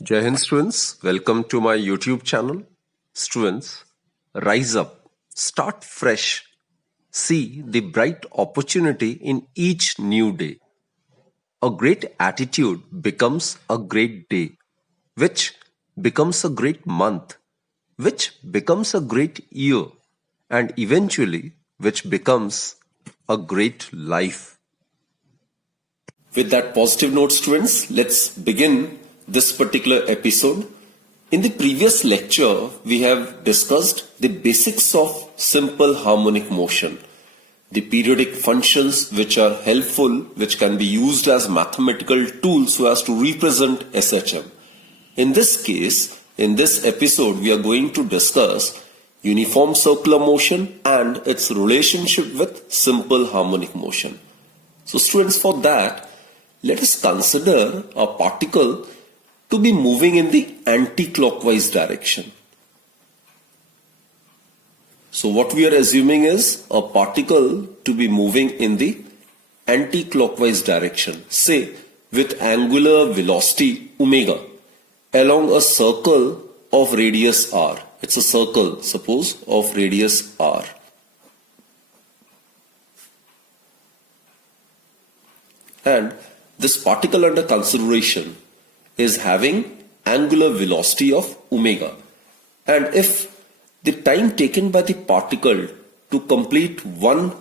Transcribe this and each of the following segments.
Jai Hind students, welcome to my YouTube channel. Students, rise up, start fresh, see the bright opportunity in each new day. A great attitude becomes a great day, which becomes a great month, which becomes a great year, and eventually, which becomes a great life. With that positive note, students, let's begin this particular episode. In the previous lecture, we have discussed the basics of simple harmonic motion, the periodic functions which are helpful, which can be used as mathematical tools so as to represent SHM. In this case, in this episode, we are going to discuss uniform circular motion and its relationship with simple harmonic motion. So students, for that, let us consider a particle to be moving in the anti-clockwise direction. So what we are assuming is a particle to be moving in the anti-clockwise direction, say with angular velocity omega along a circle of radius r. It's a circle, suppose, of radius r. And this particle under consideration is having angular velocity of omega. And if the time taken by the particle to complete one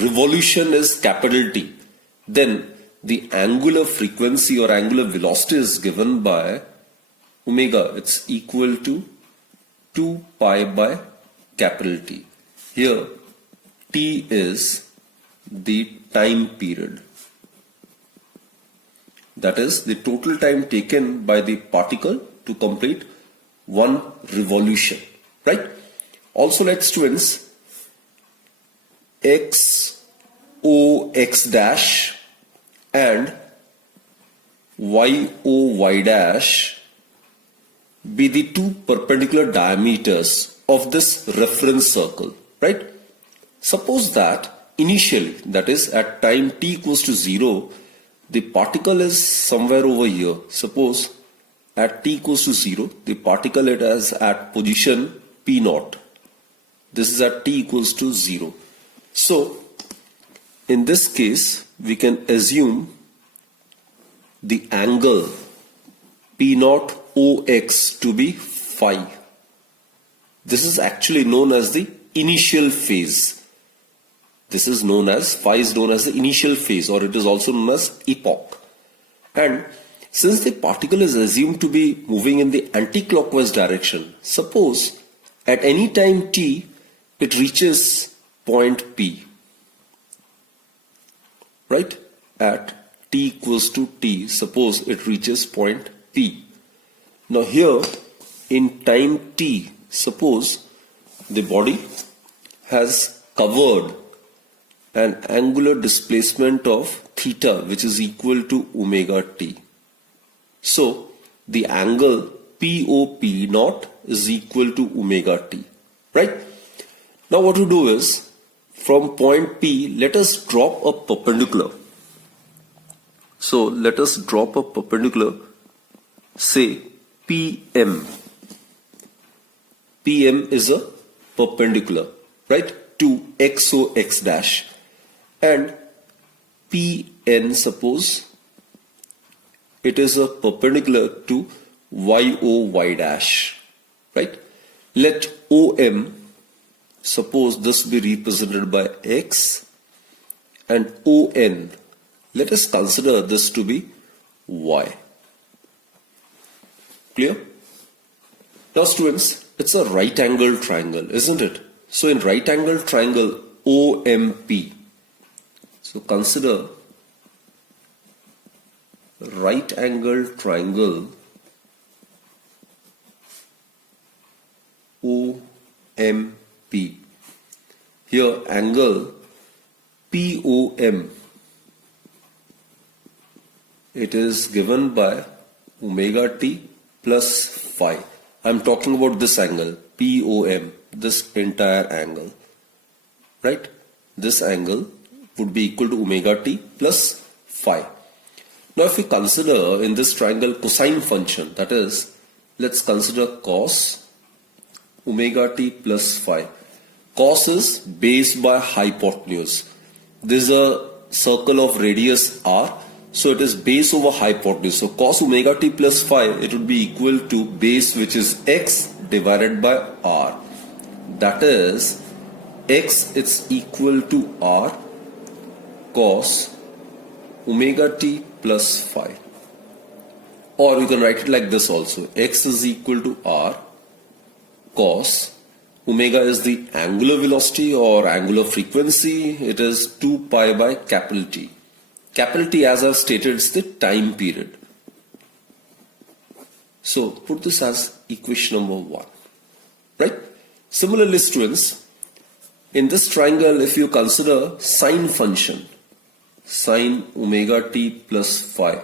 revolution is capital T, then the angular frequency or angular velocity is given by omega. It's equal to 2 pi by capital T. Here T is the time period. That is the total time taken by the particle to complete one revolution, right? Also, let students x o x dash and y o y dash be the two perpendicular diameters of this reference circle, right? Suppose that initially, that is at time t equals to 0, the particle is somewhere over here. Suppose at t equals to 0, the particle it is at position p naught. This is at t equals to 0. So, in this case, we can assume the angle p naught OX to be phi. This is actually known as the initial phase. This is known as, phi is known as the initial phase, or it is also known as epoch. And since the particle is assumed to be moving in the anti-clockwise direction, suppose at any time t, it reaches point P, right? At t equals to t, suppose it reaches point P. Now here, in time t, suppose the body has covered an angular displacement of theta, which is equal to omega t. So the angle POP naught is equal to omega t, right? Now what to do is, from point P, let us drop a perpendicular. So let us drop a perpendicular, say PM. PM is a perpendicular, right, to XO X dash. And Pn, suppose it is a perpendicular to YO Y dash, right? Let OM, suppose this be represented by X, and ON, let us consider this to be Y. Clear? Now students, it's a right angle triangle, isn't it? So in right angle triangle OMP, so consider right angle triangle OMP. Here angle POM, it is given by omega t plus phi. I am talking about this angle POM, this entire angle, right? This angle would be equal to omega t plus phi. Now if we consider in this triangle cosine function, that is, let's consider cos omega t plus phi. Cos is base by hypotenuse. This is a circle of radius r, so it is base over hypotenuse. So cos omega t plus phi, it would be equal to base, which is x divided by r. That is, x it's equal to r cos omega t plus phi. Or you can write it like this also. X is equal to r cos omega is the angular velocity or angular frequency. It is 2 pi by capital T. Capital T, as I've stated, is the time period. So put this as equation number 1. Right? Similarly, students, in this triangle, if you consider sine function, sine omega t plus phi,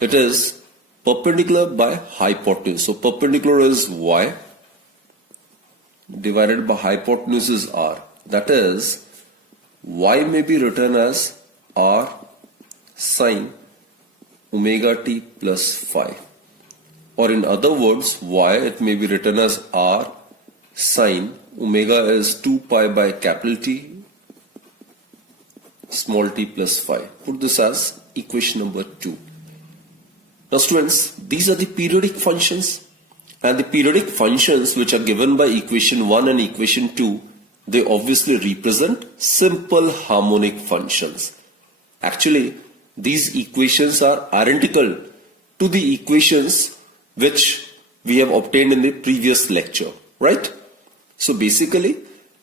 it is perpendicular by hypotenuse. So perpendicular is y divided by hypotenuse is r. That is, y may be written as r sine omega t plus phi. Or in other words, y, it may be written as r sine omega is 2 pi by capital T small t plus phi. Put this as equation number 2. Now students, these are the periodic functions, and the periodic functions which are given by equation 1 and equation 2, they obviously represent simple harmonic functions. Actually, these equations are identical to the equations which we have obtained in the previous lecture, right? So basically,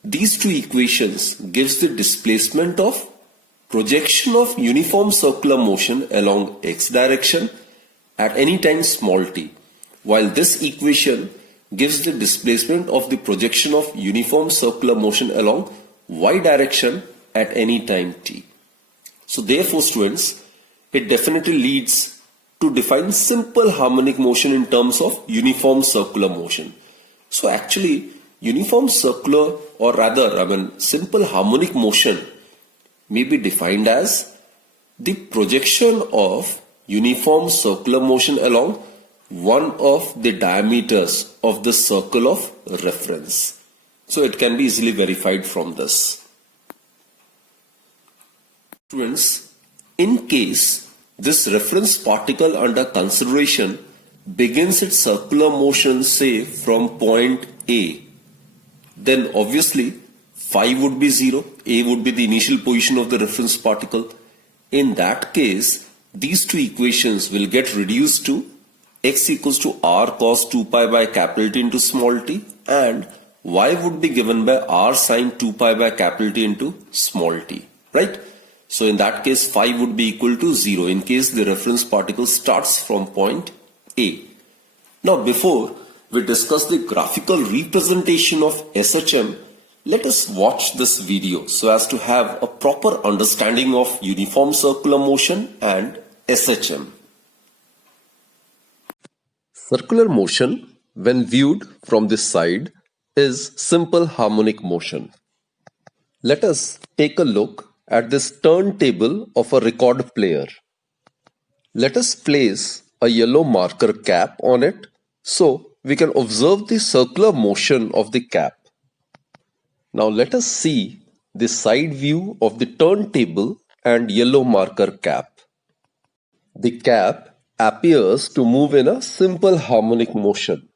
these two equations gives the displacement of projection of uniform circular motion along x direction at any time small t, while this equation gives the displacement of the projection of uniform circular motion along y direction at any time t. So therefore, students, it definitely leads to define simple harmonic motion in terms of uniform circular motion. So actually, uniform circular, or rather, simple harmonic motion may be defined as the projection of uniform circular motion along one of the diameters of the circle of reference. So it can be easily verified from this. Students, in case this reference particle under consideration begins its circular motion, say from point A, then obviously phi would be 0, A would be the initial position of the reference particle. In that case, these two equations will get reduced to x equals to r cos 2 pi by capital T into small t, and y would be given by r sine 2 pi by capital T into small t, right? So in that case, phi would be equal to 0 in case the reference particle starts from point A. Now before we discuss the graphical representation of SHM, let us watch this video so as to have a proper understanding of uniform circular motion and SHM. Circular motion, when viewed from this side, is simple harmonic motion. Let us take a look at this turntable of a record player. Let us place a yellow marker cap on it so we can observe the circular motion of the cap. Now let us see the side view of the turntable and yellow marker cap. The cap appears to move in a simple harmonic motion.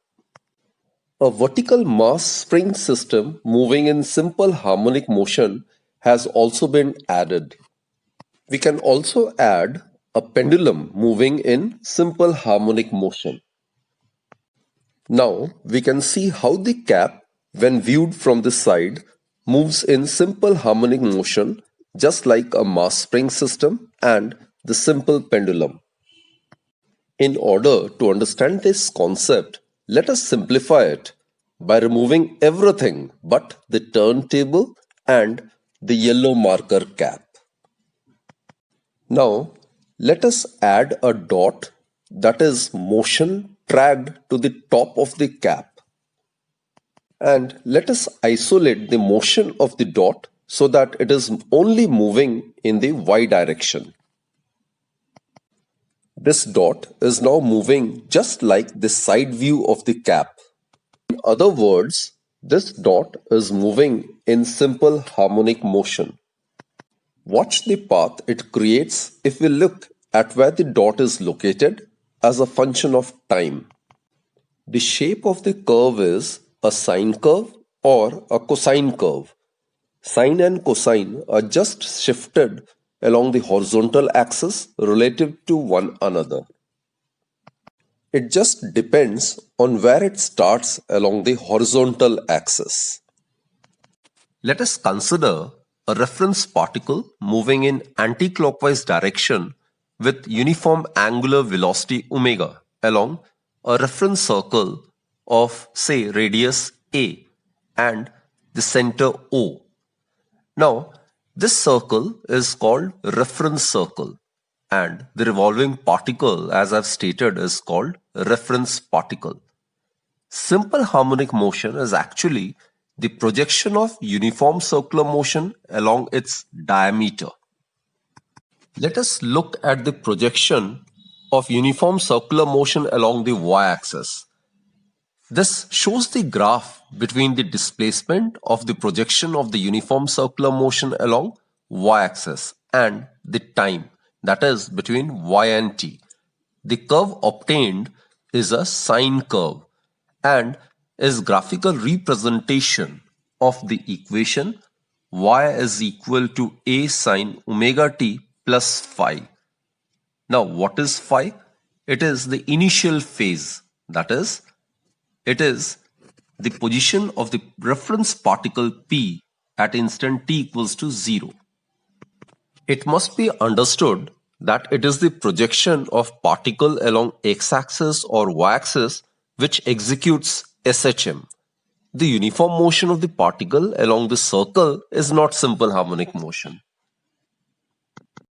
A vertical mass spring system moving in simple harmonic motion has also been added. We can also add a pendulum moving in simple harmonic motion. Now we can see how the cap, when viewed from this side, moves in simple harmonic motion just like a mass spring system and the simple pendulum. In order to understand this concept, let us simplify it by removing everything but the turntable and the yellow marker cap. Now let us add a dot, that is motion dragged to the top of the cap, and let us isolate the motion of the dot so that it is only moving in the y direction. This dot is now moving just like the side view of the cap. In other words, this dot is moving in simple harmonic motion. Watch the path it creates if we look at where the dot is located as a function of time. The shape of the curve is a sine curve or a cosine curve. Sine and cosine are just shifted along the horizontal axis relative to one another. It just depends on where it starts along the horizontal axis. Let us consider a reference particle moving in anti-clockwise direction with uniform angular velocity omega along a reference circle of, say, radius a and the center O. Now, this circle is called reference circle and the revolving particle, as I've stated, is called reference particle. Simple harmonic motion is actually the projection of uniform circular motion along its diameter. Let us look at the projection of uniform circular motion along the y-axis. This shows the graph between the displacement of the projection of the uniform circular motion along y-axis and the time, that is between y and t. The curve obtained is a sine curve and is graphical representation of the equation y is equal to a sine omega t plus phi. Now what is phi? It is the initial phase, that is, it is the position of the reference particle P at instant t equals to 0. It must be understood that it is the projection of particle along x-axis or y-axis which executes SHM. The uniform motion of the particle along the circle is not simple harmonic motion.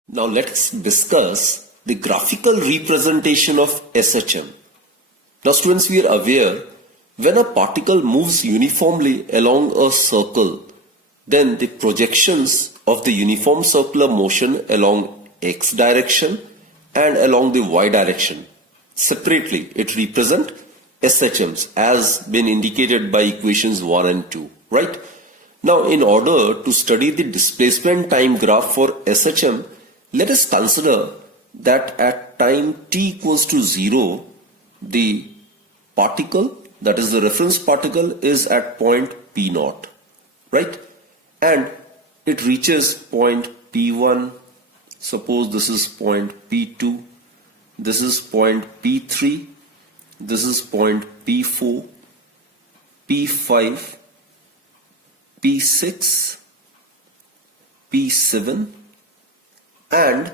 Now let's discuss the graphical representation of SHM. Now students, we are aware when a particle moves uniformly along a circle, then the projections of the uniform circular motion along x direction and along the y direction separately, it represent SHMs as been indicated by equations 1 and 2, right? Now in order to study the displacement time graph for SHM, let us consider that at time t equals to 0, the particle, that is the reference particle, is at point P naught, right? And it reaches point P1, suppose this is point P2, this is point P3, this is point P4, P5, P6, P7 and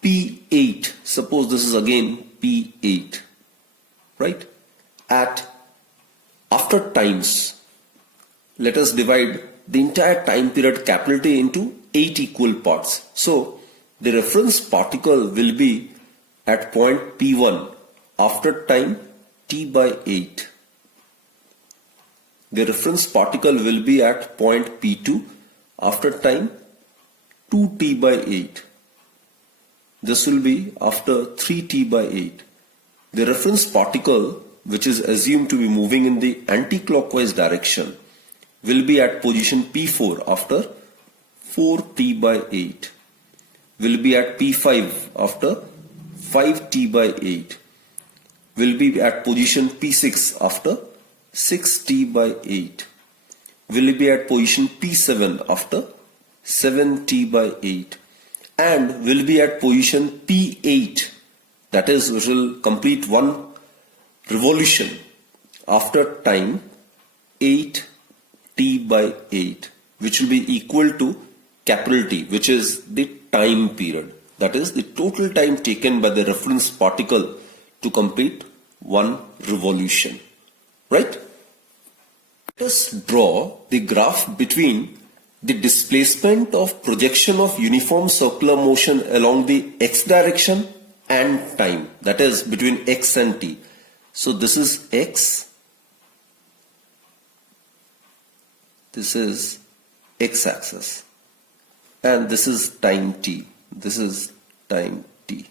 P8. Suppose this is again P8, right? After times, let us divide the entire time period capital T into 8 equal parts. So the reference particle will be at point P1 after time t by 8. The reference particle will be at point P2 after time 2t by 8. This will be after 3t by 8. The reference particle, which is assumed to be moving in the anti-clockwise direction, will be at position P4 after 4t by 8. Will be at P5 after 5t by 8. Will be at position P6 after 6t by 8. Will be at position P7 after 7t by 8. And will be at position P8, that is, which will complete one revolution after time 8t by 8, which will be equal to capital T, which is the time period, that is the total time taken by the reference particle to complete one revolution, right? Let us draw the graph between the displacement of projection of uniform circular motion along the x direction and time, that is between x and t. So this is x, this is x-axis, and this is time t, this is time t,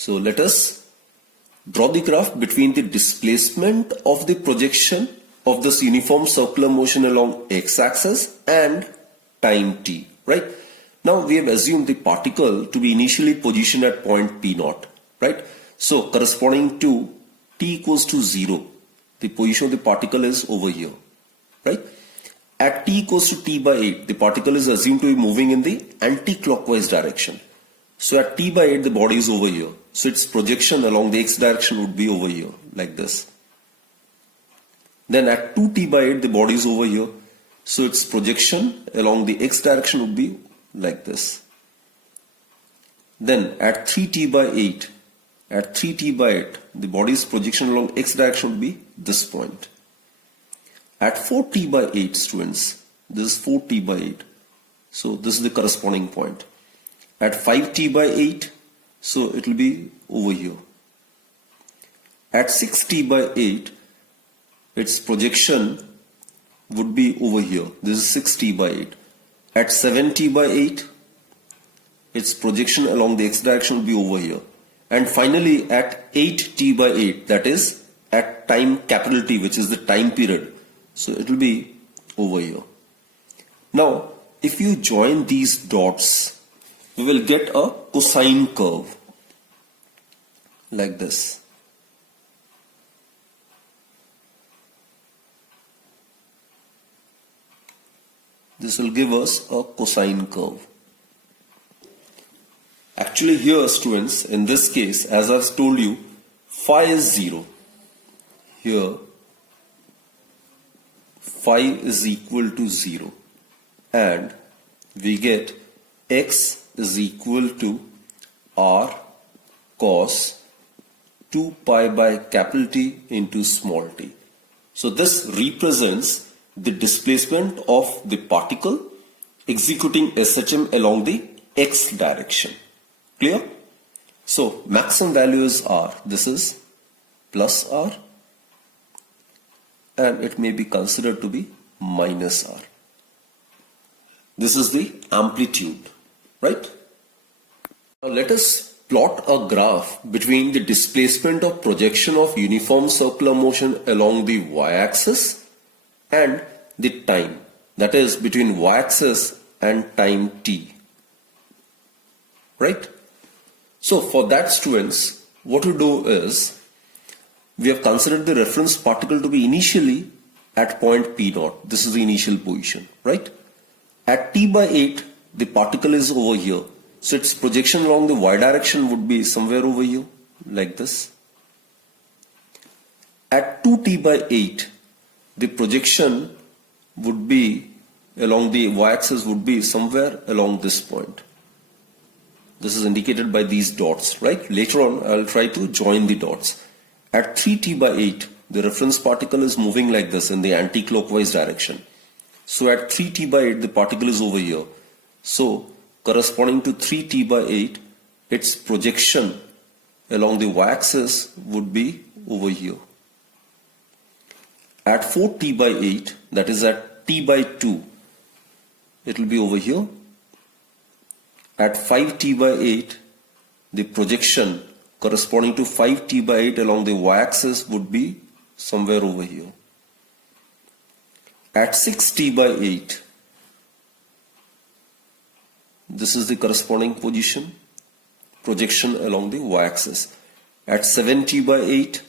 So let us draw the graph between the displacement of the projection of this uniform circular motion along x-axis and time t, right? Now we have assumed the particle to be initially positioned at point P naught, right? So corresponding to t equals to 0, the position of the particle is over here, right? At t equals to t by 8, the particle is assumed to be moving in the anti-clockwise direction. So at t by 8, the body is over here. So its projection along the x direction would be over here, like this. Then at 2t by 8, the body is over here. So its projection along the x direction would be like this. Then at 3t by 8, the body's projection along x direction would be this point. At 4t by 8, students, this is 4t by 8. So this is the corresponding point. At 5t by 8, so it will be over here. At 6t by 8, its projection would be over here. This is 6t by 8. At 7t by 8, its projection along the x direction will be over here. And finally at 8t by 8, that is at time capital T, which is the time period. So it will be over here. Now, if you join these dots, we will get a cosine curve like this. This will give us a cosine curve. Actually here, students, in this case, as I've told you, phi is 0. Here, phi is equal to 0. And we get x is equal to r cos 2 pi by capital T into small t. So this represents the displacement of the particle executing SHM along the x direction. Clear? So maximum value is r. This is plus r, and it may be considered to be minus r. This is the amplitude, right? Now let us plot a graph between the displacement of projection of uniform circular motion along the y-axis and the time, that is between y-axis and time t, right? So for that, students, what we do is we have considered the reference particle to be initially at point P naught. This is the initial position, right? At t by 8, the particle is over here. So its projection along the y direction would be somewhere over here, like this. At 2t by 8, the projection would be along the y-axis would be somewhere along this point. This is indicated by these dots, right? Later on, I will try to join the dots. At 3t by 8, the reference particle is moving like this in the anti-clockwise direction. So at 3t by 8, the particle is over here. So corresponding to 3t by 8, its projection along the y-axis would be over here. At 4t by 8, that is at t by 2, it will be over here. At 5t by 8, the projection corresponding to 5t by 8 along the y-axis would be somewhere over here. At 6t by 8, this is the corresponding projection along the y-axis. At 7t by 8,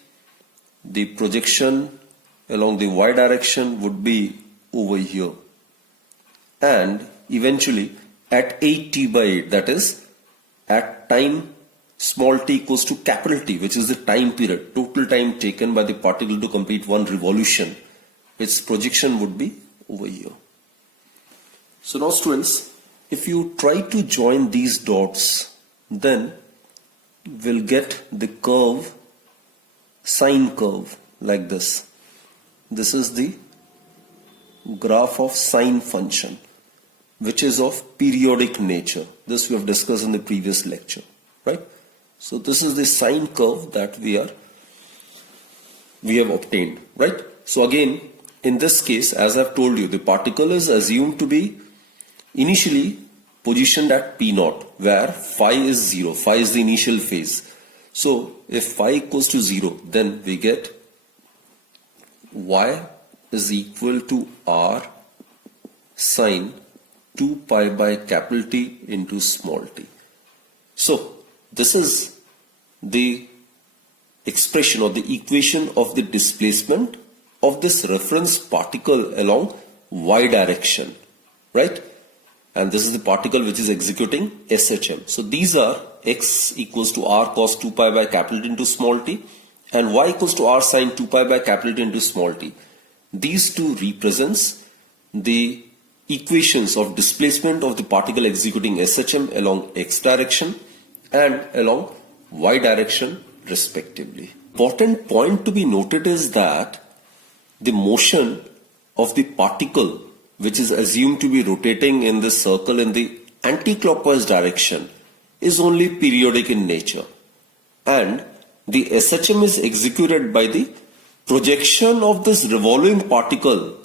the projection along the y direction would be over here. And eventually at 8t by 8, that is at time small t equals to capital T, which is the time period, total time taken by the particle to complete one revolution, its projection would be over here. So now, students, if you try to join these dots, then we'll get the curve, sine curve, like this. This is the graph of sine function, which is of periodic nature. This we have discussed in the previous lecture, right? So this is the sine curve that we have obtained, right? So again, in this case, as I've told you, the particle is assumed to be initially positioned at P naught, where phi is 0. Phi is the initial phase. So if phi equals to 0, then we get y is equal to r sine 2 pi by capital T into small t. So this is the expression or the equation of the displacement of this reference particle along y direction, right? And this is the particle which is executing SHM. So these are x equals to r cos 2 pi by capital T into small t and y equals to r sine 2 pi by capital T into small t. These two represents the equations of displacement of the particle executing SHM along x direction and along y direction respectively. Important point to be noted is that the motion of the particle which is assumed to be rotating in this circle in the anti-clockwise direction is only periodic in nature, and the SHM is executed by the projection of this revolving particle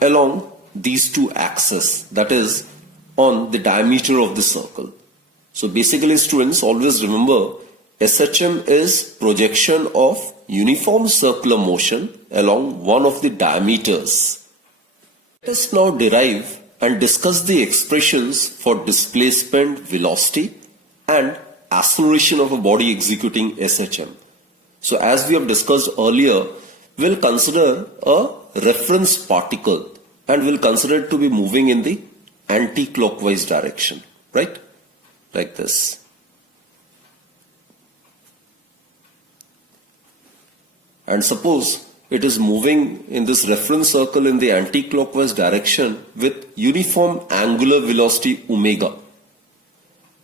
along these two axes, that is on the diameter of the circle. So basically students, always remember SHM is projection of uniform circular motion along one of the diameters. Let us now derive and discuss the expressions for displacement velocity and acceleration of a body executing SHM. So as we have discussed earlier, we'll consider a reference particle and we'll consider it to be moving in the anti-clockwise direction, right? Like this. And suppose it is moving in this reference circle in the anti-clockwise direction with uniform angular velocity omega.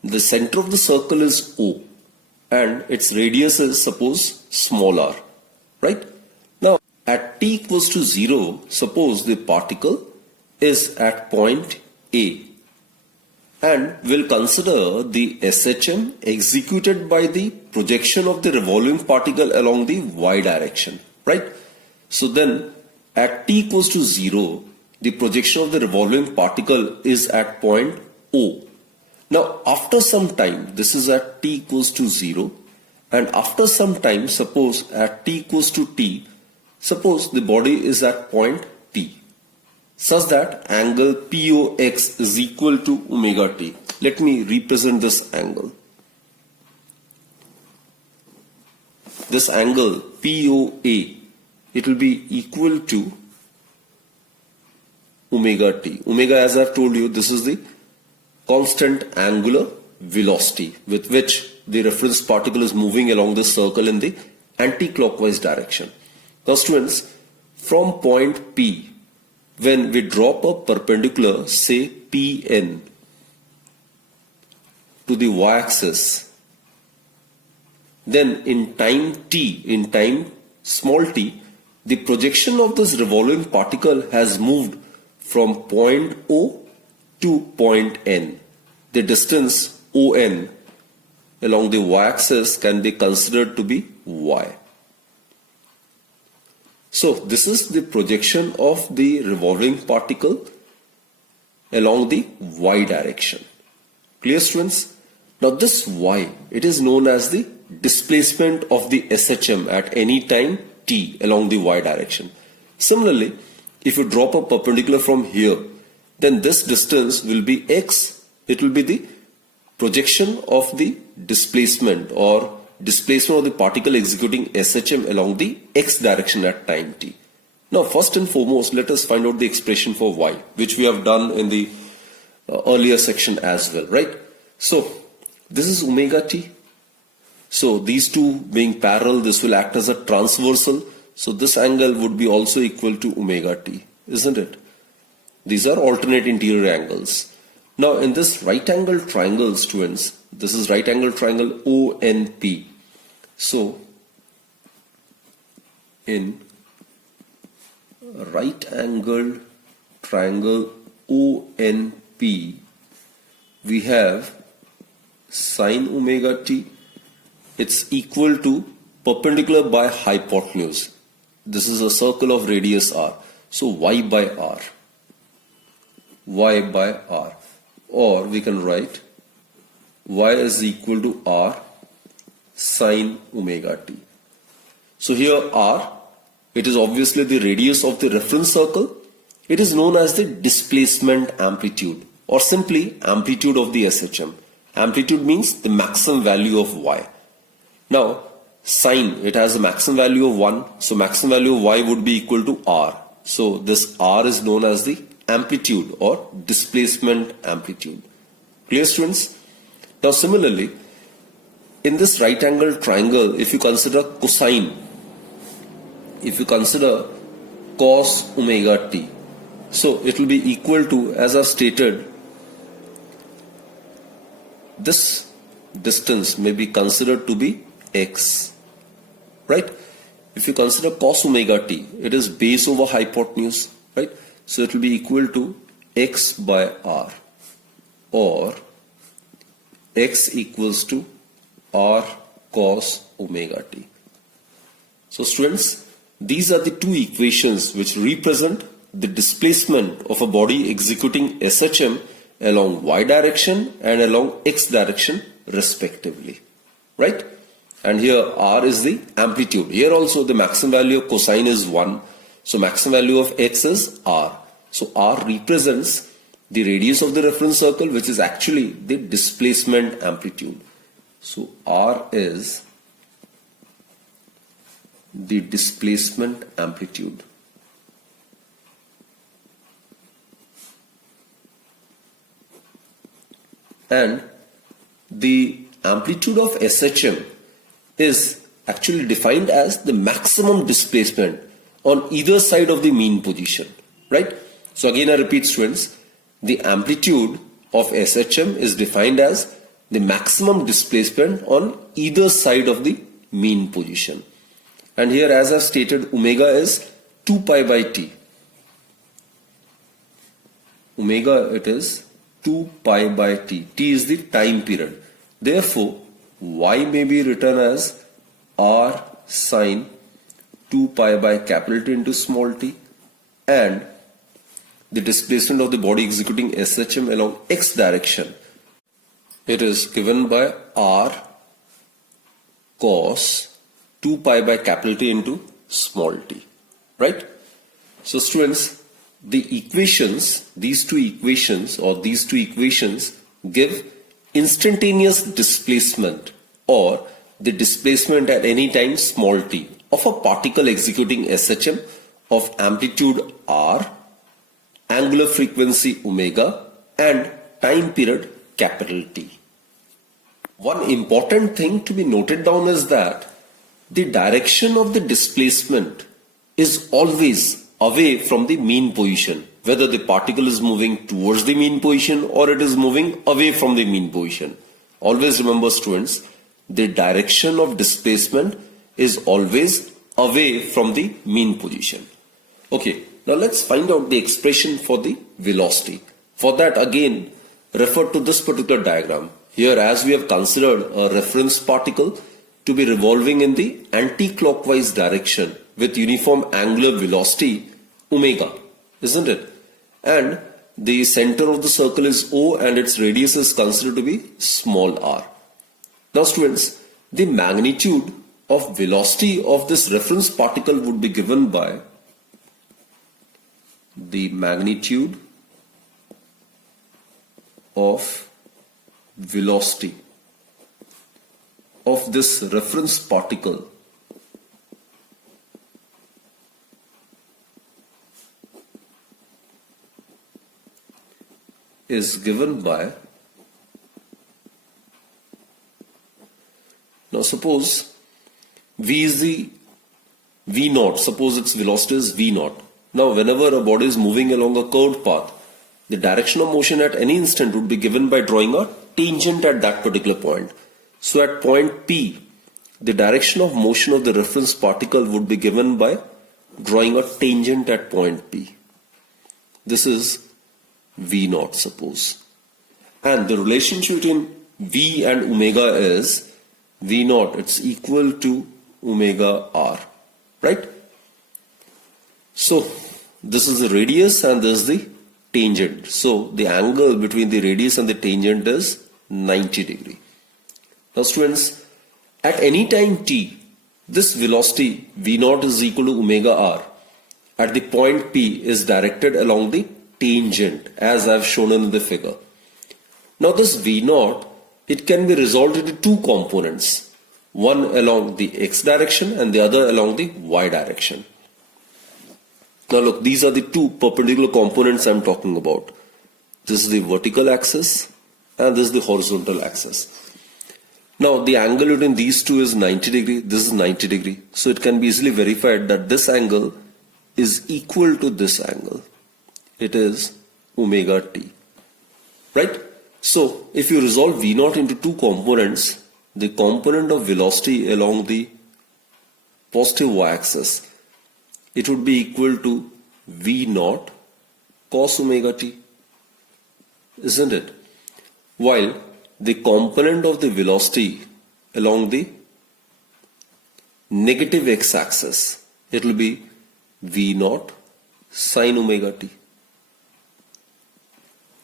The center of the circle is O and its radius is suppose small r, right? Now at t equals to 0, suppose the particle is at point A, and we'll consider the SHM executed by the projection of the revolving particle along the y direction, right? So then at t equals to 0, the projection of the revolving particle is at point O. Now after some time, this is at t equals to 0, and after some time, suppose at t equals to t, suppose the body is at point T, such that angle POX is equal to omega t. Let me represent this angle. This angle POA, it will be equal to omega t. Omega, as I've told you, this is the constant angular velocity with which the reference particle is moving along the circle in the anti-clockwise direction. Now students, from point P, when we drop a perpendicular, say PN, to the y-axis, then in time t, in time small t, the projection of this revolving particle has moved from point O to point N. The distance ON along the y-axis can be considered to be y. So this is the projection of the revolving particle along the y direction. Clear students? Now this y, it is known as the displacement of the SHM at any time t along the y direction. Similarly, if you drop a perpendicular from here, then this distance will be x. It will be the projection of the displacement or displacement of the particle executing SHM along the x direction at time t. Now first and foremost, let us find out the expression for y, which we have done in the earlier section as well, right? So this is omega t. So these two being parallel, this will act as a transversal. So this angle would be also equal to omega t, isn't it? These are alternate interior angles. Now in this right angle triangle, students, this is right angle triangle ONP. So in right angle triangle ONP, we have sine omega t. It's equal to perpendicular by hypotenuse. This is a circle of radius r. So y by r. Y by r. Or we can write y is equal to r sine omega t. So here r, it is obviously the radius of the reference circle. It is known as the displacement amplitude or simply amplitude of the SHM. Amplitude means the maximum value of y. Now sine, it has a maximum value of 1. So maximum value of y would be equal to r. So this r is known as the amplitude or displacement amplitude. Clear, students? Now similarly, in this right angle triangle, if you consider cosine, if you consider cos omega t, so it will be equal to, as I've stated, this distance may be considered to be x, right? If you consider cos omega t, it is base over hypotenuse, right? So it will be equal to x by r, or x equals to r cos omega t. So students, these are the two equations which represent the displacement of a body executing SHM along y direction and along x direction respectively, right? And here r is the amplitude. Here also the maximum value of cosine is 1. So maximum value of x is r. So r represents the radius of the reference circle, which is actually the displacement amplitude. So r is the displacement amplitude. And the amplitude of SHM is actually defined as the maximum displacement on either side of the mean position, right? So again I repeat, students, the amplitude of SHM is defined as the maximum displacement on either side of the mean position. And here, as I've stated, omega is 2 pi by t. Omega, it is 2 pi by t. T is the time period. Therefore, y may be written as r sine 2 pi by capital T into small t, and the displacement of the body executing SHM along x direction, it is given by r cos 2 pi by capital T into small t, right? So students, the equations, these two equations give instantaneous displacement or the displacement at any time small t of a particle executing SHM of amplitude r, angular frequency omega, and time period capital T. One important thing to be noted down is that the direction of the displacement is always away from the mean position, whether the particle is moving towards the mean position or it is moving away from the mean position. Always remember, students, the direction of displacement is always away from the mean position. Okay, now let's find out the expression for the velocity. For that, again, refer to this particular diagram. Here, as we have considered a reference particle to be revolving in the anti-clockwise direction with uniform angular velocity omega, isn't it? And the center of the circle is O and its radius is considered to be small r. Now students, the magnitude of velocity of this reference particle would be given by the magnitude of velocity of this reference particle is given by, now suppose V is the V naught, suppose its velocity is V naught. Now whenever a body is moving along a curved path, the direction of motion at any instant would be given by drawing a tangent at that particular point. So at point P, the direction of motion of the reference particle would be given by drawing a tangent at point P. This is V naught, suppose. And the relationship between V and omega is V naught, it's equal to omega r, right? So this is the radius and this is the tangent. So the angle between the radius and the tangent is 90 degree. Now students, At any time t, this velocity v0 is equal to omega r at the point P is directed along the tangent as I have shown in the figure. Now this v0, it can be resolved into two components, one along the x direction and the other along the y direction. Now look, these are the two perpendicular components I am talking about. This is the vertical axis and this is the horizontal axis. Now the angle between these two is 90 degree, this is 90 degree. So it can be easily verified that this angle is equal to this angle. It is omega t. Right? So if you resolve v0 into two components, the component of velocity along the positive y-axis, it would be equal to v0 cos omega t. Isn't it? While the component of the velocity along the negative x-axis, it will be v0 sin omega t.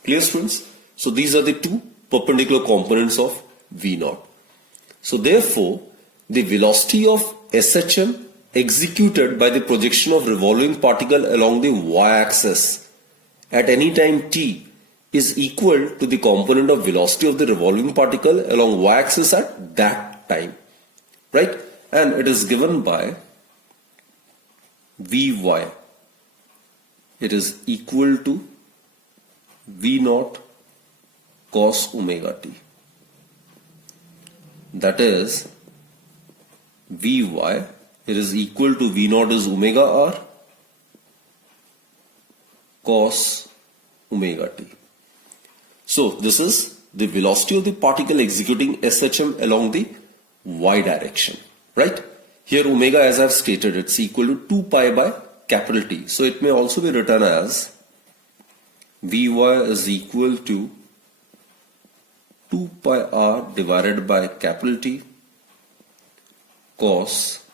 Clear, students? So these are the two perpendicular components of v0. So therefore, the velocity of SHM executed by the projection of revolving particle along the y-axis at any time t is equal to the component of velocity of the revolving particle along y-axis at that time, right? And it is given by Vy. It is equal to V0 cos omega t. That is Vy, it is equal to V0 is omega r cos omega t. So this is the velocity of the particle executing SHM along the y direction, right? Here omega, as I have stated, it's equal to 2 pi by capital T. So it may also be written as Vy is equal to 2 pi r divided by capital T cos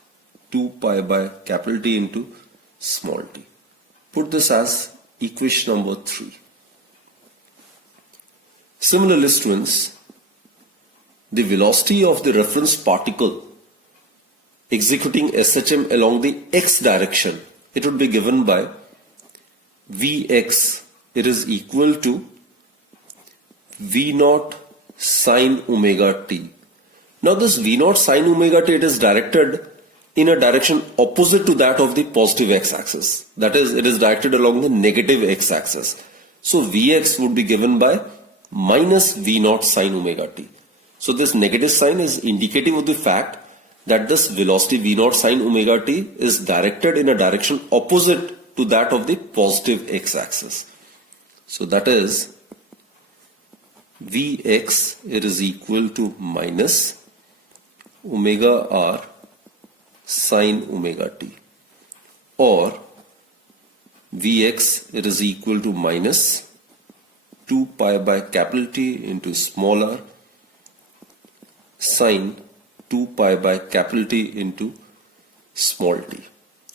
2 pi by capital T into small t. Put this as equation number 3. Similarly, students, the velocity of the reference particle executing SHM along the x direction, it would be given by Vx, it is equal to V0 sin omega t. Now this V0 sin omega t, it is directed in a direction opposite to that of the positive x-axis. That is, it is directed along the negative x-axis. So Vx would be given by minus V0 sin omega t. So this negative sign is indicative of the fact that this velocity V0 sin omega t is directed in a direction opposite to that of the positive x-axis. So that is Vx, it is equal to minus omega r sin omega t, or Vx, it is equal to minus 2 pi by capital T into small r sin 2 pi by capital T into small t,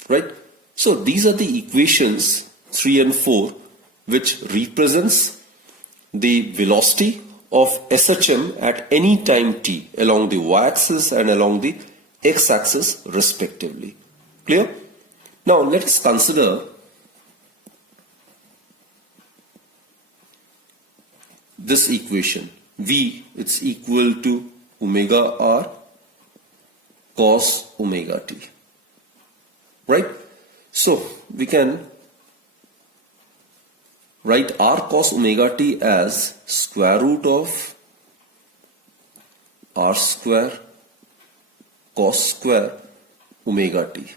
right? So these are the equations 3 and 4 which represents the velocity of SHM at any time t along the y-axis and along the x-axis respectively. Clear? Now let us consider this equation. V, it's equal to omega r cos omega t, right? So we can write r cos omega t as square root of r square cos square omega t,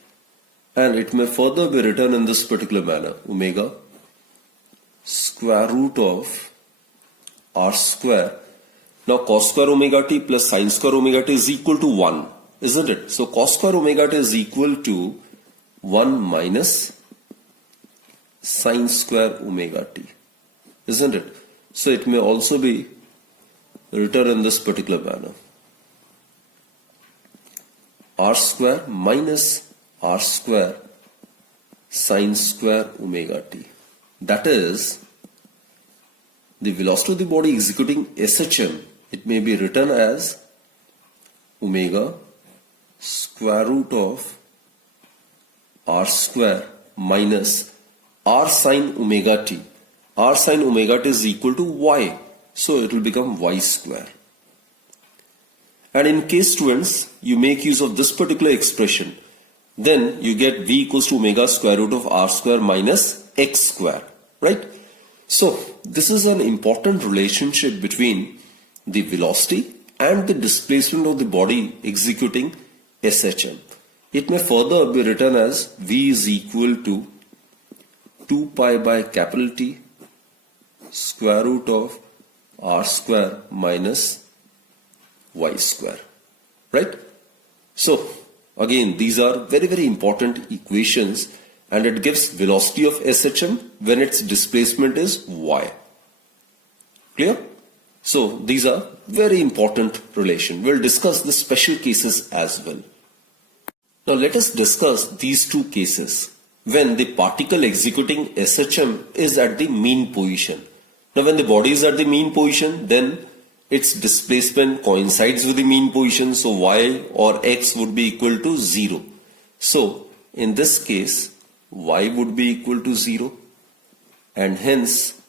and it may further be written in this particular manner: omega square root of r square. Now cos square omega t plus sin square omega t is equal to 1, isn't it? So cos square omega t is equal to 1 minus sin square omega t, isn't it? So it may also be written in this particular manner: r square minus r square sin square omega t. That is, the velocity of the body executing SHM, it may be written as omega square root of r square minus r sine omega t. R sine omega t is equal to y. So it will become y square. And in case students, you make use of this particular expression, then you get v equals to omega square root of r square minus x square, right? So this is an important relationship between the velocity and the displacement of the body executing SHM. It may further be written as v is equal to 2 pi by capital T square root of r square minus y square, right? So again, these are very important equations, and it gives velocity of SHM when its displacement is y. Clear? So these are very important relation. We'll discuss the special cases as well. Now let us discuss these two cases when the particle executing SHM is at the mean position. Now when the body is at the mean position, then its displacement coincides with the mean position, so y or x would be equal to 0. So in this case, y would be equal to 0, and hence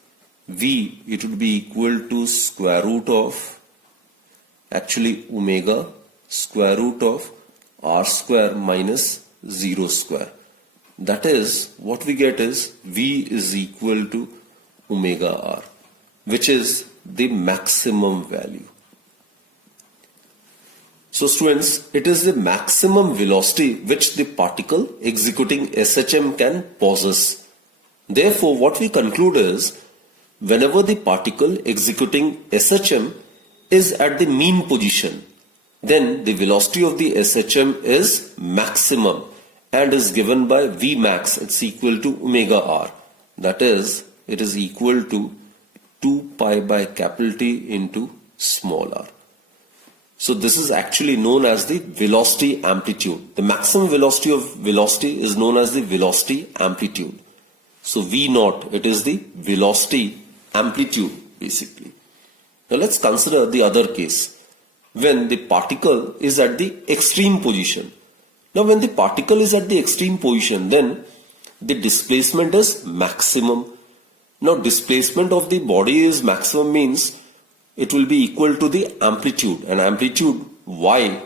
v, it would be equal to square root of, actually omega square root of r square minus 0 square. That is, what we get is v is equal to omega r, which is the maximum value. So students, it is the maximum velocity which the particle executing SHM can possess. Therefore, what we conclude is, whenever the particle executing SHM is at the mean position, then the velocity of the SHM is maximum and is given by V max. It's equal to omega r. That is, it is equal to 2 pi by capital T into small r. So this is actually known as the velocity amplitude. The maximum velocity of velocity is known as the velocity amplitude. So V naught, it is the velocity amplitude basically. Now let's consider the other case when the particle is at the extreme position. Now when the particle is at the extreme position, then the displacement is maximum. Now displacement of the body is maximum means it will be equal to the amplitude, and amplitude y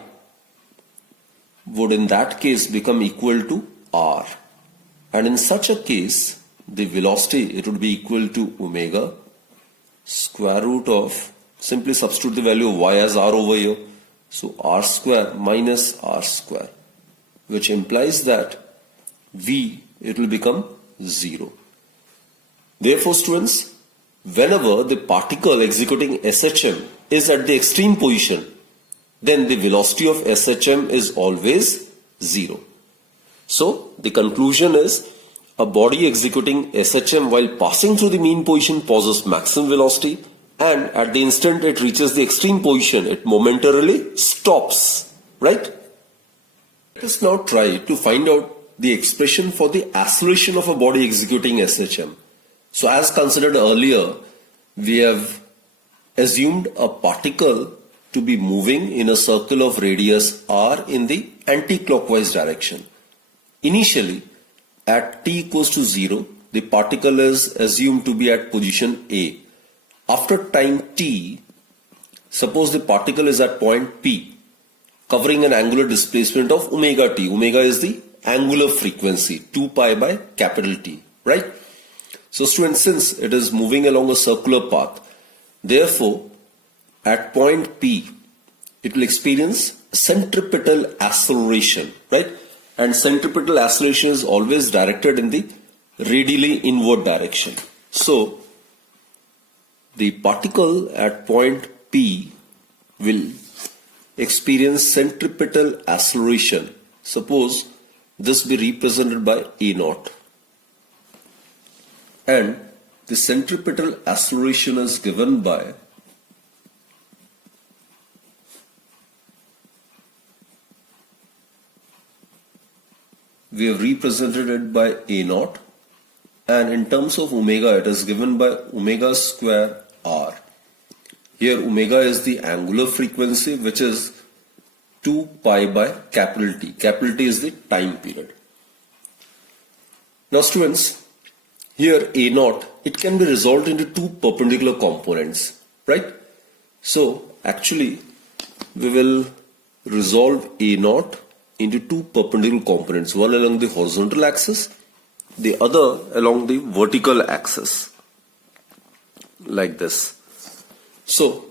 would in that case become equal to r. And in such a case, the velocity, it would be equal to omega square root of, simply substitute the value of y as r over here. So r square minus r square, which implies that v, it will become 0. Therefore students, whenever the particle executing SHM is at the extreme position, then the velocity of SHM is always 0. So the conclusion is, a body executing SHM while passing through the mean position possesses maximum velocity, and at the instant it reaches the extreme position, it momentarily stops, right? Let us now try to find out the expression for the acceleration of a body executing SHM. So as considered earlier, we have assumed a particle to be moving in a circle of radius r in the anti-clockwise direction. Initially, at t equals to 0, the particle is assumed to be at position A. After time t, suppose the particle is at point P, covering an angular displacement of omega t. Omega is the angular frequency, 2 pi by capital T, right? So students, since it is moving along a circular path, therefore at point P, it will experience centripetal acceleration, right? And centripetal acceleration is always directed in the radially inward direction. So the particle at point P will experience centripetal acceleration. Suppose this be represented by A naught. And the centripetal acceleration is given by we have represented it by A naught, and in terms of omega it is given by omega square r. Here omega is the angular frequency which is 2 pi by capital T. Capital T is the time period. Now students, here A naught, it can be resolved into two perpendicular components, right? So actually we will resolve A naught into two perpendicular components, one along the horizontal axis, the other along the vertical axis, like this. So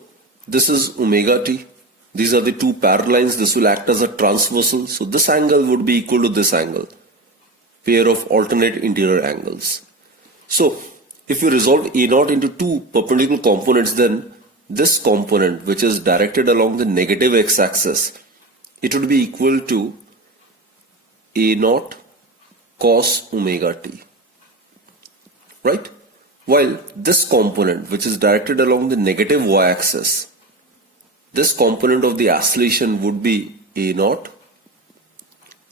this is omega t. These are the two parallel lines. This will act as a transversal. So this angle would be equal to this angle, pair of alternate interior angles. So if you resolve A naught into two perpendicular components, then this component, which is directed along the negative x-axis, it would be equal to A naught cos omega t, right? While this component, which is directed along the negative y-axis, this component of the oscillation would be A naught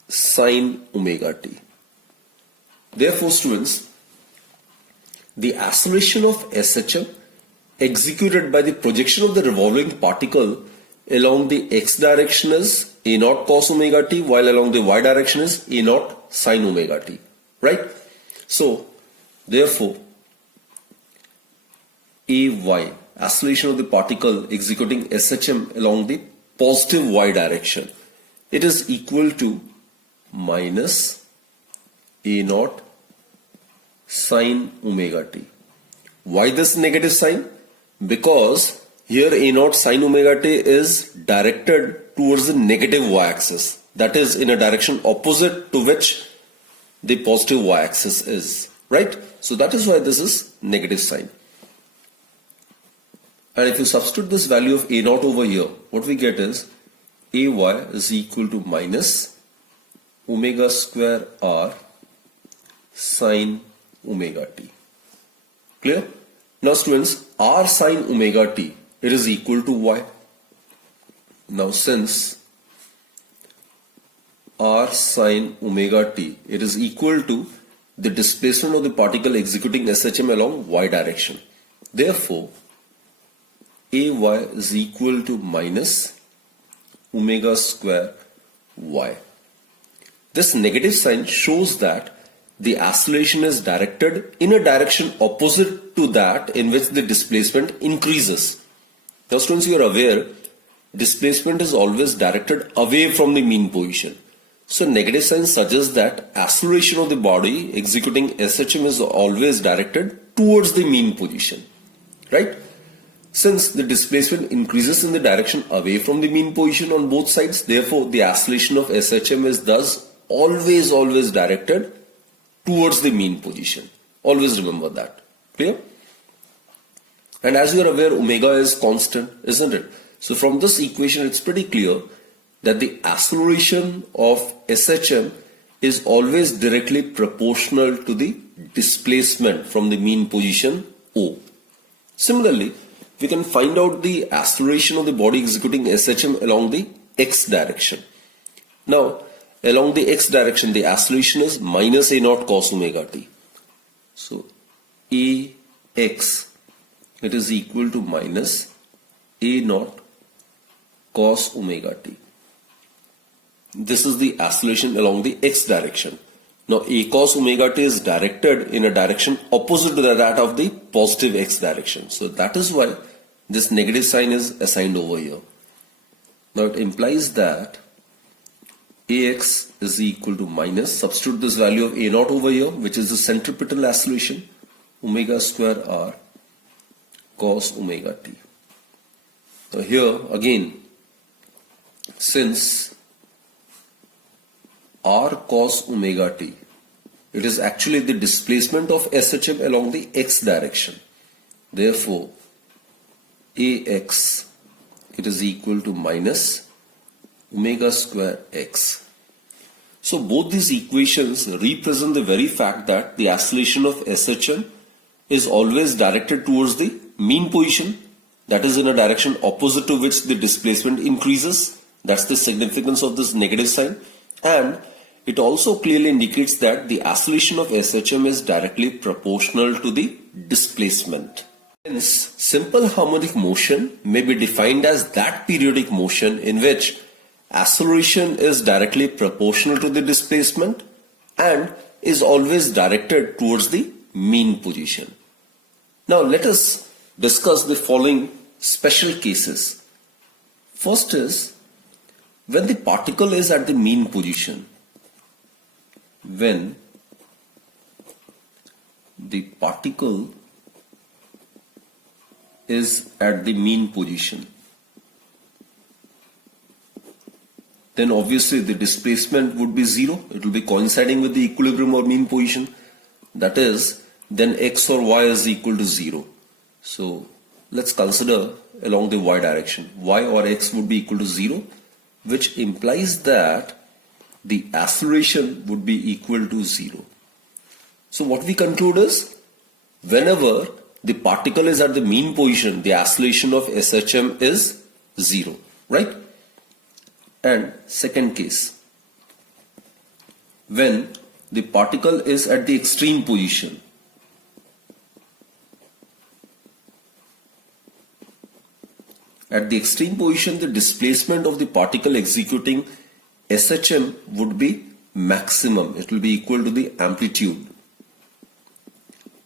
sin omega t. Therefore, students, the acceleration of SHM executed by the projection of the revolving particle along the x direction is A naught cos omega t, while along the y direction is A naught sin omega t, right? So, therefore, AY, acceleration of the particle executing SHM along the positive y direction, it is equal to minus A naught sin omega t. Why this negative sign? Because here A naught sin omega t is directed towards the negative y-axis, that is in a direction opposite to which the positive y-axis is, right? So that is why this is negative sign. And if you substitute this value of A naught over here, what we get is AY is equal to minus omega square R sin omega t. Clear? Now students, R sin omega t, it is equal to Y. Now since R sin omega t, it is equal to the displacement of the particle executing SHM along Y direction. Therefore, AY is equal to minus omega square Y. This negative sign shows that the acceleration is directed in a direction opposite to that in which the displacement increases. Now students, you are aware, displacement is always directed away from the mean position. So negative sign suggests that acceleration of the body executing SHM is always directed towards the mean position, right? Since the displacement increases in the direction away from the mean position on both sides, therefore the acceleration of SHM is thus always directed towards the mean position. Always remember that. Clear? And as you are aware, omega is constant, isn't it? So from this equation, it's pretty clear that the acceleration of SHM is always directly proportional to the displacement from the mean position O. Similarly, we can find out the acceleration of the body executing SHM along the x direction. Now, along the x direction, the acceleration is minus A naught cos omega t. So, AX, it is equal to minus A naught cos omega t. This is the acceleration along the x direction. Now, A cos omega t is directed in a direction opposite to that of the positive x direction. So, that is why this negative sign is assigned over here. Now, it implies that AX is equal to minus, substitute this value of A naught over here, which is the centripetal acceleration, omega square R cos omega t. Now here again, since R cos omega t, it is actually the displacement of SHM along the x direction. Therefore, AX, it is equal to minus omega square x. So both these equations represent the very fact that the acceleration of SHM is always directed towards the mean position, that is in a direction opposite to which the displacement increases. That's the significance of this negative sign. And it also clearly indicates that the acceleration of SHM is directly proportional to the displacement. Hence, simple harmonic motion may be defined as that periodic motion in which acceleration is directly proportional to the displacement and is always directed towards the mean position. Now let us discuss the following special cases. First is when the particle is at the mean position. When the particle is at the mean position, then obviously the displacement would be zero. It will be coinciding with the equilibrium or mean position. That is, then x or y is equal to 0. So let's consider along the y direction. Y or x would be equal to 0, which implies that the acceleration would be equal to 0. So what we conclude is, whenever the particle is at the mean position, the acceleration of SHM is 0, right? And second case, when the particle is at the extreme position, at the extreme position, the displacement of the particle executing SHM would be maximum. It will be equal to the amplitude.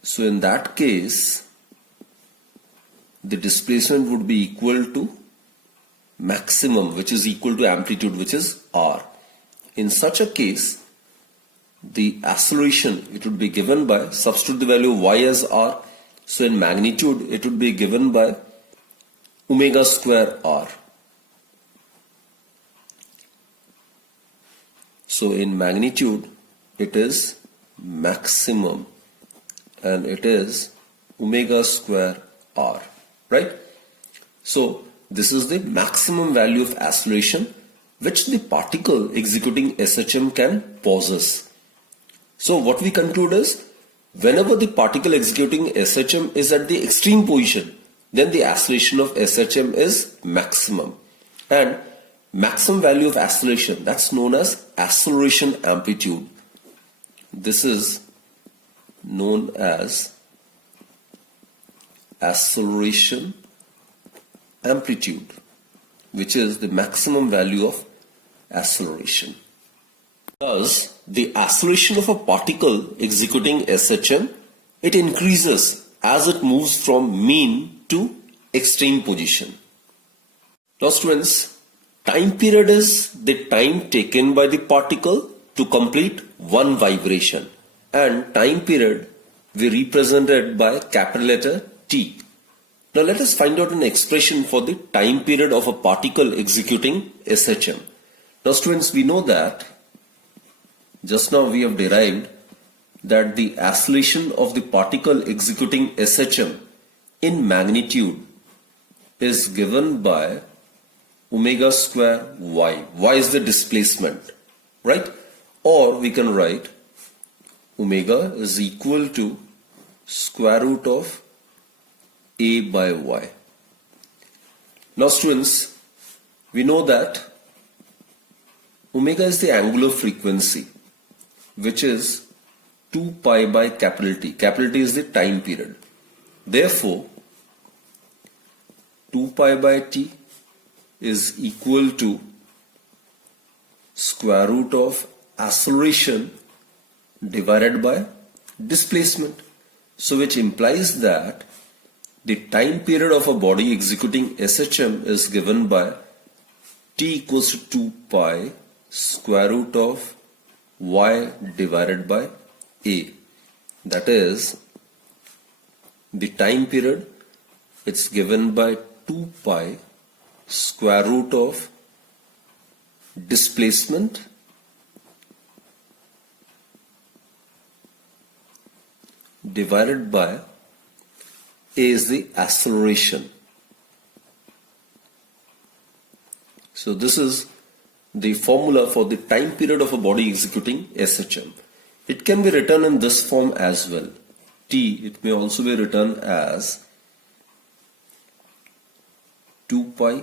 So in that case, the displacement would be equal to maximum, which is equal to amplitude, which is r. In such a case, the acceleration, it would be given by, substitute the value of y as r. So in magnitude, it would be given by omega square r. So in magnitude, it is maximum and it is omega square r, right? So this is the maximum value of acceleration which the particle executing SHM can possess. So what we conclude is, whenever the particle executing SHM is at the extreme position, then the acceleration of SHM is maximum. And maximum value of acceleration, that's known as acceleration amplitude. This is known as acceleration amplitude, which is the maximum value of acceleration. Thus, the acceleration of a particle executing SHM, it increases as it moves from mean to extreme position. Now students, time period is the time taken by the particle to complete one vibration, and time period we represented by capital letter T. Now let us find out an expression for the time period of a particle executing SHM. Now students, we know that just now we have derived that the acceleration of the particle executing SHM in magnitude is given by omega square y. Y is the displacement, right? Or we can write omega is equal to square root of a by y. Now students, we know that omega is the angular frequency, which is 2 pi by capital T. Capital T is the time period. Therefore, 2 pi by T is equal to square root of acceleration divided by displacement. So which implies that the time period of a body executing SHM is given by T equals to 2 pi square root of y divided by a. That is, the time period, it's given by 2 pi square root of displacement divided by a is the acceleration. So this is the formula for the time period of a body executing SHM. It can be written in this form as well. T, it may also be written as 2 pi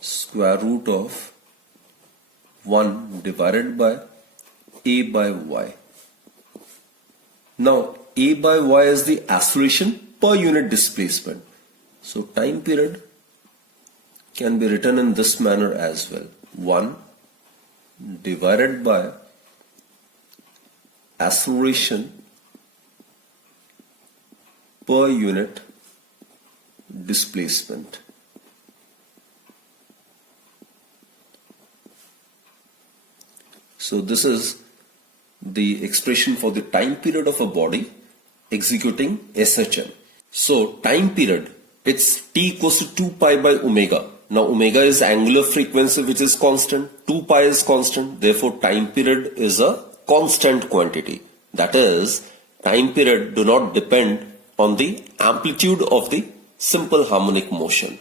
square root of 1 divided by a by y. Now a by y is the acceleration per unit displacement. So time period can be written in this manner as well. 1 divided by acceleration per unit displacement. So this is the expression for the time period of a body executing SHM. So time period, it's T equals to 2 pi by omega. Now omega is angular frequency which is constant, 2 pi is constant, therefore time period is a constant quantity. That is, time period do not depend on the amplitude of the simple harmonic motion.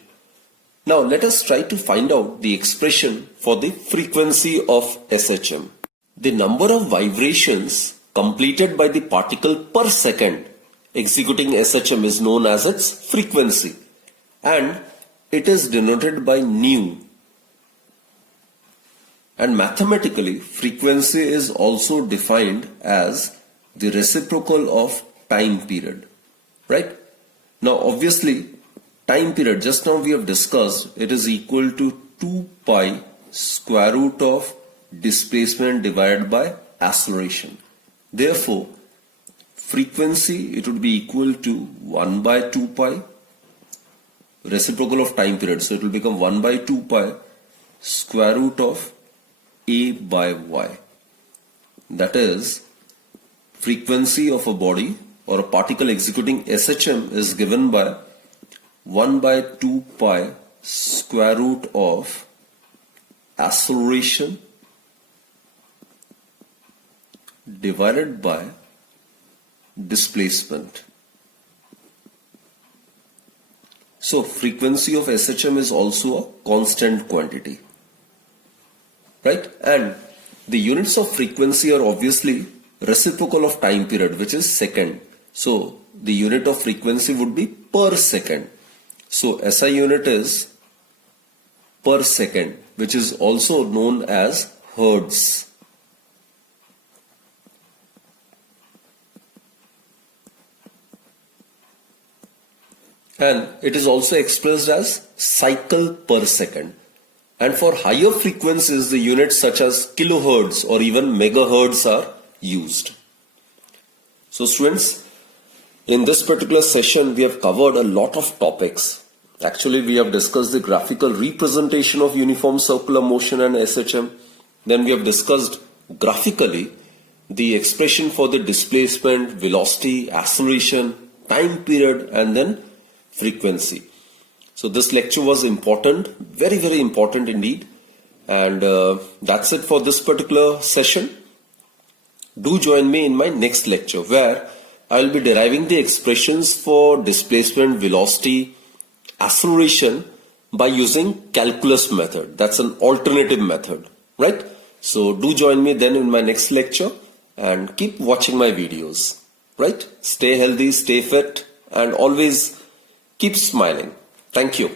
Now let us try to find out the expression for the frequency of SHM. The number of vibrations completed by the particle per second executing SHM is known as its frequency, and it is denoted by nu. And mathematically, frequency is also defined as the reciprocal of time period, right? Now obviously, time period, just now we have discussed, it is equal to 2 pi square root of displacement divided by acceleration. Therefore, frequency, it would be equal to 1 by 2 pi, reciprocal of time period. So it will become 1 by 2 pi square root of A by Y. That is, frequency of a body or a particle executing SHM is given by 1 by 2 pi square root of acceleration divided by displacement. So frequency of SHM is also a constant quantity, right? And the units of frequency are obviously reciprocal of time period, which is second. So the unit of frequency would be per second. So SI unit is per second, which is also known as hertz. And it is also expressed as cycle per second. And for higher frequencies, the units such as kilohertz or even megahertz are used. So students, in this particular session, we have covered a lot of topics. Actually, we have discussed the graphical representation of uniform circular motion and SHM. Then we have discussed graphically the expression for the displacement, velocity, acceleration, time period, and then frequency. So this lecture was important, very, very important indeed. And that's it for this particular session. Do join me in my next lecture where I will be deriving the expressions for displacement, velocity, acceleration by using calculus method. That's an alternative method, right? So do join me then in my next lecture and keep watching my videos, right? Stay healthy, stay fit, and always keep smiling. Thank you.